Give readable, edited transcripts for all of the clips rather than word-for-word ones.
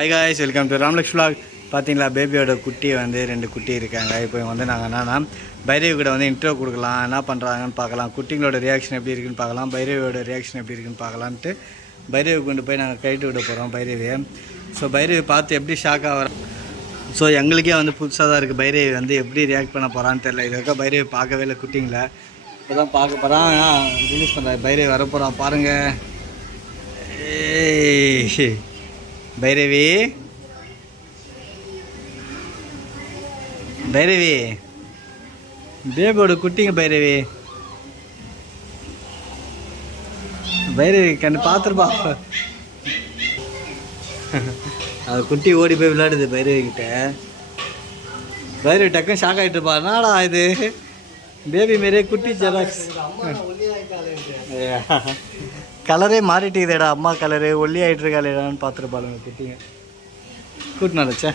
Hi guys, welcome to Ramlaksh vlog. பார்த்தீங்களா, பேபியோட குட்டி வந்து 2 குட்டி இருக்காங்க. இப்போ வந்து நாங்கள் என்னென்னா பைரவி கூட வந்து இன்ட்ரோ கொடுக்கலாம், என்ன பண்ணுறாங்கன்னு பார்க்கலாம், குட்டிங்களோட ரியாக்ஷன் எப்படி இருக்குன்னு பார்க்கலாம், பைரவியோட ரியாக்ஷன் எப்படி இருக்குன்னு பார்க்கலான்ட்டு பைரவி கொண்டு போய் நாங்கள் கைட்டு விட போகிறோம் பைரவியை. ஸோ பைரவி பார்த்து எப்படி ஷாக் ஆகிறோம். ஸோ எங்களுக்கே வந்து புதுசாக தான் இருக்குது, பைரவி வந்து எப்படி ரியாக்ட் பண்ண போகிறான்னு தெரியல. இது வரைக்கும் பைரவி பார்க்கவே இல்லை, குட்டிங்கள இப்போ தான் பார்க்க போகிறான். ரிலீஸ் பண்ணுறேன், பைரவி வரப்போகிறான் பாருங்கள். பைரவி பைரவி பேபியோட குட்டிங்க. பைரவி பைரவி கண்டு பார்த்துருப்பா. அது குட்டி ஓடி போய் விளையாடுது பைரவி கிட்ட. பைரவி டக்குன்னு ஷாக் ஆகிட்டு இருப்பா, என்னடா இது பேபி மாரியே குட்டி ஜெராக்ஸ். கலரே மாறிட்டுதேடா, அம்மா கலரு ஒல்லி ஆகிட்டு இருக்காளேடான்னு பார்த்துருப்பாளுங்க குட்டிங்க. கூட்டினா வச்சா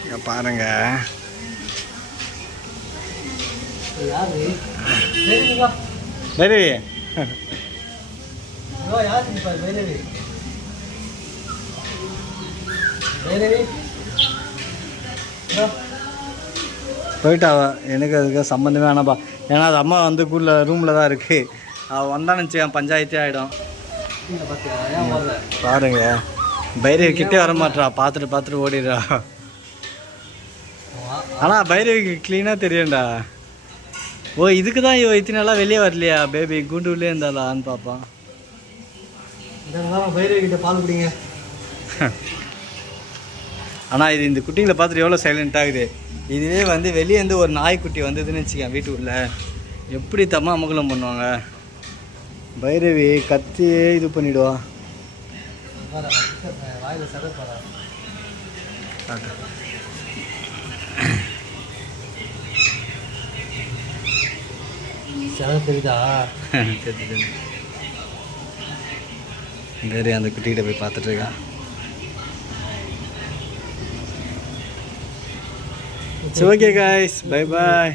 இங்கே பாருங்க. பைரவி போயிட்டாவா, எனக்கு அதுக்கு சம்மந்தமே வேணாப்பா. ஏன்னா அது அம்மா வந்து ரூமில் தான் இருக்குது. அவள் வந்தான்னு வச்சுக்கேன், பஞ்சாயத்தே ஆகிடும். பாருங்க, பைரவி கிட்டே வர மாட்டா, பார்த்துட்டு ஓடிடுறா. ஆனால் பைரவிக்கு க்ளீனாக தெரியும்டா. ஓ, இதுக்கு தான் இவ இத்தனை நாளாக வெளியே வரலையா, பேபி குண்டுள்ளே இருந்தாலான்னு பார்ப்பான். பைரவி கிட்ட பால் குடிங்க. ஆனால் இது இந்த குட்டிங்களை பார்த்துட்டு எவ்வளோ சைலண்ட் ஆகுது. இதுவே வந்து வெளியே இருந்து ஒரு நாய்க்குட்டி வந்ததுன்னு வச்சுக்கேன் வீட்டுக்குள்ளே, எப்படி தம்மா அமகலம் பண்ணுவாங்க. பைரவி கத்தியே இது பண்ணிடுவா. தெரியுதா? வேறு அந்த குட்டிகிட்ட போய் பார்த்துட்டு இருக்கான். Okay guys, bye bye.